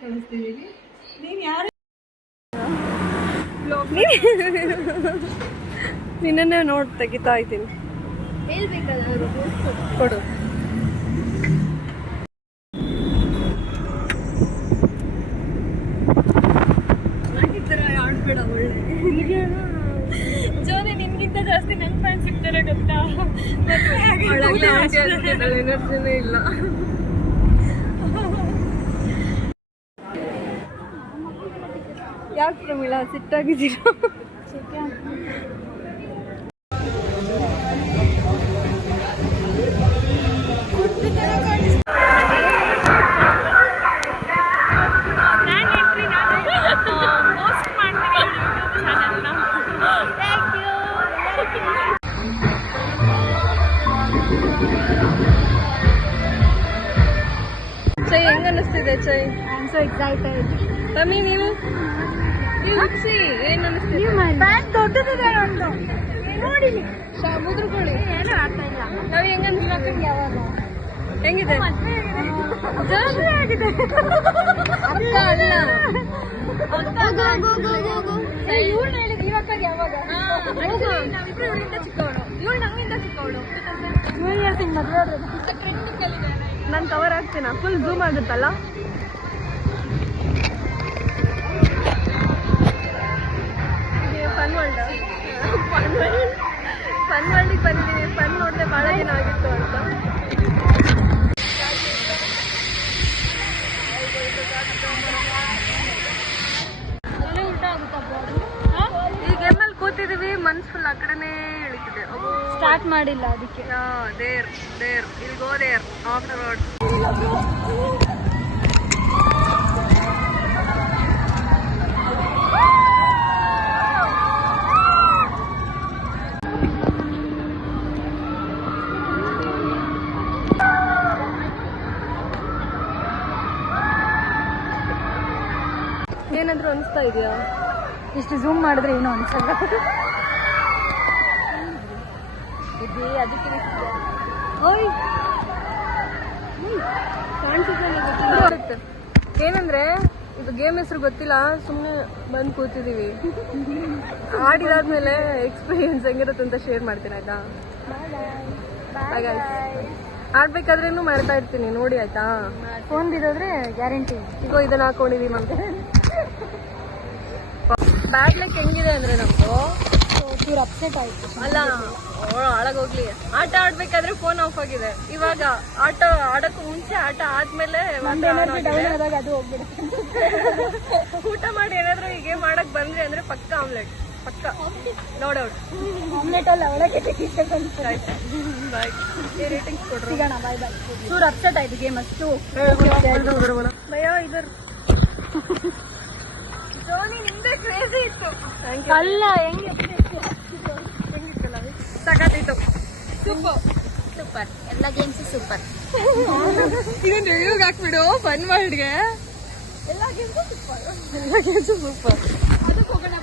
ಕಳಿಸ್ತಿದ್ದೀನಿ. ನೀನು ಯಾರು ನಿನ್ನೇ ನೋಡಿ ತೆಗಿತಾ ಇದ್ದೀನಿ. ಹೇಳ್ಬೇಕಾದ್ರೆ ಕೊಡು. ಆಡ್ಬೇಡ ಒಳ್ಳೆ ಜೋನಿ ನಿನ್ಗಿಂತ ಜಾಸ್ತಿ ನನ್ನ ಫ್ಯಾನ್ ಸಿಗ್ತಾರೆ ಗೊತ್ತಾ. ಎನರ್ಜಿನೇ ಇಲ್ಲ. ಯಾಕೆ ಪ್ರಮೀಳಾ ಸಿಟ್ಟಾಗಿದ್ದೀರಾ? ಚೈ ಹೆಂಗ ಅನಿಸ್ತಿದೆ? ಚೈ ಐ ಆಮ್ ಸೋ ಎಕ್ಸೈಟೆಡ್. ತಮ್ಮಿ ನೀವು ಹುಚ್ಚಿ ಏನ್ ಅನಿಸ್ತಿದೆ? ಬ್ಯಾಗ್ ದೊಡ್ಡದಿದೆ ಒಂದು ನೋಡಿ. ಮುದ್ರಕೊಳ್ಳಿ. ಏನು ಆಗ್ತಾ ಇಲ್ಲ. ನಾವು ಹೆಂಗ ಅನಿಸ್ತಿದೆ? ಯಾವಾಗ ಹೆಂಗಿದೆ? ಜಲ್ದಿ ಆಗಿದೆ. ಅಕ್ಕ ಅಲ್ಲ ಇವಳು ಹೇಳಿದ್ರು ಇವತ್ತಾಗ ಯಾವಾಗ ನಾವಿಬ್ರು ಇವಳಿಂದ ಚಿಕ್ಕವಳು, ಇವಳು ನಮ್ಮಿಂದ ಚಿಕ್ಕವಳು. ಮದುವೆ ನಾನು ಕವರ್ ಆಗ್ತೀನ. ಫುಲ್ ಝೂಮ್ ಆಗುತ್ತಲ್ಲ. ಫನ್ ವರ್ಲ್ಡ್ ವರ್ಲ್ಡಿಗೆ ಬಂದಿದ್ದೀನಿ. ಫನ್ ನೋಡಿದೆ ಭಾಳ ದಿನ ಆಗಿತ್ತು ಅಂತ. ಈ ಗೇಮಲ್ಲಿ ಕೂತಿದ್ದೀವಿ, ಮನ್ಸು ಫುಲ್ ಆ ಕಡೆನೇ ಇಳಿತಿದೆ. ಸ್ಟಾರ್ಟ್ ಮಾಡಿಲ್ಲ ಅದಕ್ಕೆ. ದೇರ್ ಇಲ್ ಗೋ ದೇರ್ ಆಫ್ಟರ್ವರ್ಡ್. ಏನಾದರೂ ಅನಿಸ್ತಾ ಇದೆಯಾ? ಇಷ್ಟು ಝೂಮ್ ಮಾಡಿದ್ರೆ ಏನೋ ಅನ್ಸಲ್ಲ. ಅದಕ್ಕೆ ಏನಂದ್ರೆ ಇದು ಗೇಮ್ ಹೆಸರು ಗೊತ್ತಿಲ್ಲ, ಸುಮ್ಮನೆ ಬಂದು ಕೂತಿದ್ದೀವಿ. ಆಡಿದಾದ್ಮೇಲೆ ಎಕ್ಸ್ಪೀರಿಯನ್ಸ್ ಹೆಂಗಿರುತ್ತೆ ಅಂತ ಶೇರ್ ಮಾಡ್ತೀನಿ ಆಯ್ತಾ? ಆಡ್ಬೇಕಾದ್ರೇನು ಮಾಡ್ತಾ ಇರ್ತೀನಿ ನೋಡಿ ಆಯ್ತಾ? ಫೋನ್ ಬಿದ್ದೋದ್ರೆ ಗ್ಯಾರಂಟಿ. ಈಗ ಇದನ್ನ ಹಾಕೊಂಡಿದೀವಿ ಅಂತ. ಬ್ಯಾಗ್ ಲೈಕ್ ಹೆಂಗಿದೆ ಅಂದ್ರೆ ನಮ್ದು ಚೂರು ಅಪ್ಸೆಟ್ ಆಯ್ತು. ಅಲ್ಲ ಹಾಳಾಗೋಗ್ಲಿ. ಆಟ ಆಡ್ಬೇಕಾದ್ರೆ ಫೋನ್ ಆಫ್ ಆಗಿದೆ. ಇವಾಗ ಆಟ ಆಡಕ್ಕೂ ಮುಂಚೆ, ಆಟ ಆದ್ಮೇಲೆ ಅದು ಹೋಗ್ಬಿಡುತ್ತೆ. ಊಟ ಮಾಡಿ ಏನಾದ್ರು ಹೀಗೆ ಮಾಡಕ್ ಬಂದ್ರಿ ಅಂದ್ರೆ ಪಕ್ಕ ಆಮ್ಲೆಟ್, ಪಕ್ಕ ನೋ ಡೌಟ್. ಆಮ್ಲೆಟ್ ಅಲ್ಲ, ಒಳಗೆ ಬಾಯ್. ರೇಟಿಂಗ್ಸ್ ಕೊಡ್ರಿ. ಸಿಗೋಣ. ಬಾಯ್ ಬಾಯ್. ಚೂರು ಅಪ್ಸೆಟ್ ಆಯ್ತು ಗೇಮ್ ಅಷ್ಟು. ಭಯ ಇದರ್ ಜೋನಿ ನಿಮ್ದೇ ಕ್ರೇಜಿ ಇತ್ತು. ಅಲ್ಲ ಹೆಂಗೆ ಸಾಕಾಯ್ತು. ಸೂಪರ್. ಎಲ್ಲ ಗೇಮ್ಸ್ ಸೂಪರ್. ಇದನ್ನ ರಿವ್ಯೂಗೆ ಹಾಕ್ಬಿಡು ಫನ್ ವರ್ಲ್ಡ್ಗೆ. ಎಲ್ಲ ಗೇಮ್ಸು ಸೂಪರ್. ಅದಕ್ಕೆ ಹೋಗೋಣ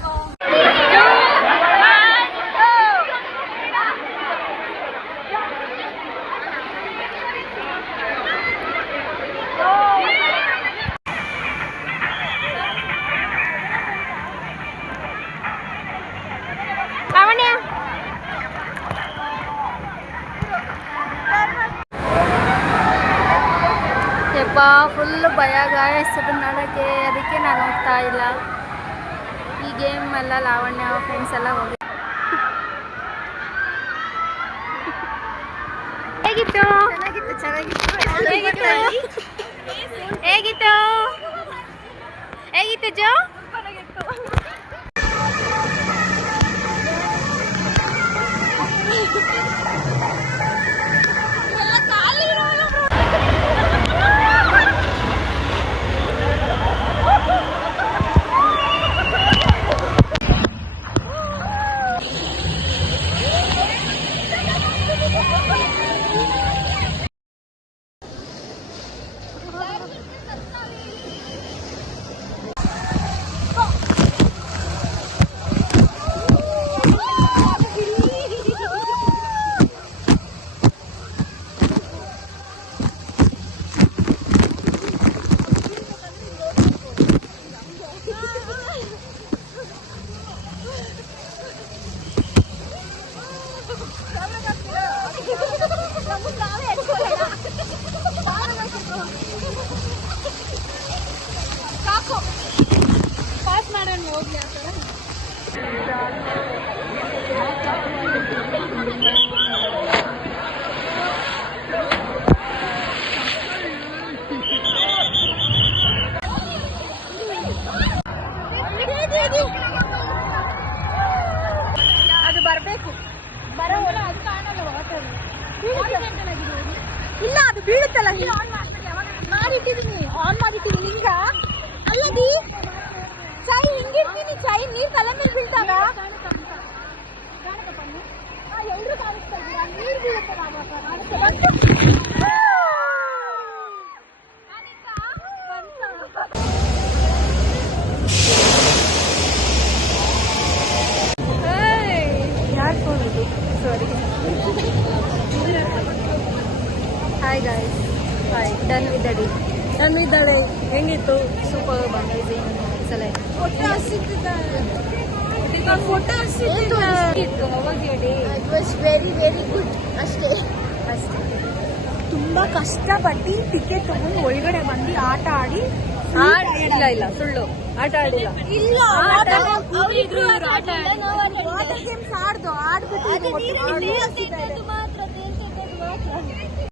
ಬಾ. ಫುಲ್ ಭಯ ಗಾಯಸ್ ಅದನ್ನ ನೋಡೋಕ್ಕೆ, ಅದಕ್ಕೆ ನಾನು ಹೋಗ್ತಾ ಇಲ್ಲ. ಈ ಗೇಮ್ ಎಲ್ಲ ಲಾವಣ್ಯ ಫ್ರೆಂಡ್ಸ್ ಎಲ್ಲ ಹೋಗಿ. ಹೇಗಿತ್ತು? ಹೇಗಿತ್ತು ಜೋ? ಸಾಕು ಪಾಸ್ ಮಾಡೋಣ ಹೋಗ್ಲಿ ಆ ಥರ. ಅದು ಬರಬೇಕು ಬರೋಲ್ಲ, ಅದು ಕಾಣಲ್ಲ ವಾಟರ್. ಇಲ್ಲ ಅದು ಬೀಳುತ್ತಲ್ಲ, ಮಾಡಿಟ್ಟಿದ್ದೀನಿ, ಆನ್ ಮಾಡಿಟ್ಟಿದ್ದೀನಿ. ಈಗ ಅಲ್ಲದಿ ಕೈ ಹಿಂಗಿರ್ತೀನಿ, ಕೈ ನೀರು ತಲೆ ಮೇಲೆ ಬೀಳ್ತಾಗ ಎಲ್ಲರೂ ಕಾಣಿಸ್ತಾ ಇದ್ದೀರಾ, ನೀರು ಬೀಳುತ್ತಲ್ಲ ಯಾರು ಫೋನ್ ಇದು, sorry. Hi guys, hi. Done with the day. ಹೆಂಗಿತ್ತು? Super, amazing, excellent. Photo very very good. ಅಷ್ಟೇ ತುಂಬಾ ಕಷ್ಟಪಟ್ಟು ಟಿಕೆಟ್ ತಗೊಂಡು ಒಳಗಡೆ ಬಂದು ಆಟ ಆಡಿ ಇಲ್ಲ ಸುಳ್ಳು, ಆಟ ಆಡಿಲ್ಲ. ಇಲ್ಲ ಆಟ ವಾಟರ್ ಗೇಮ್ಸ್ ಆಡ್ಬಿಟ್ಟು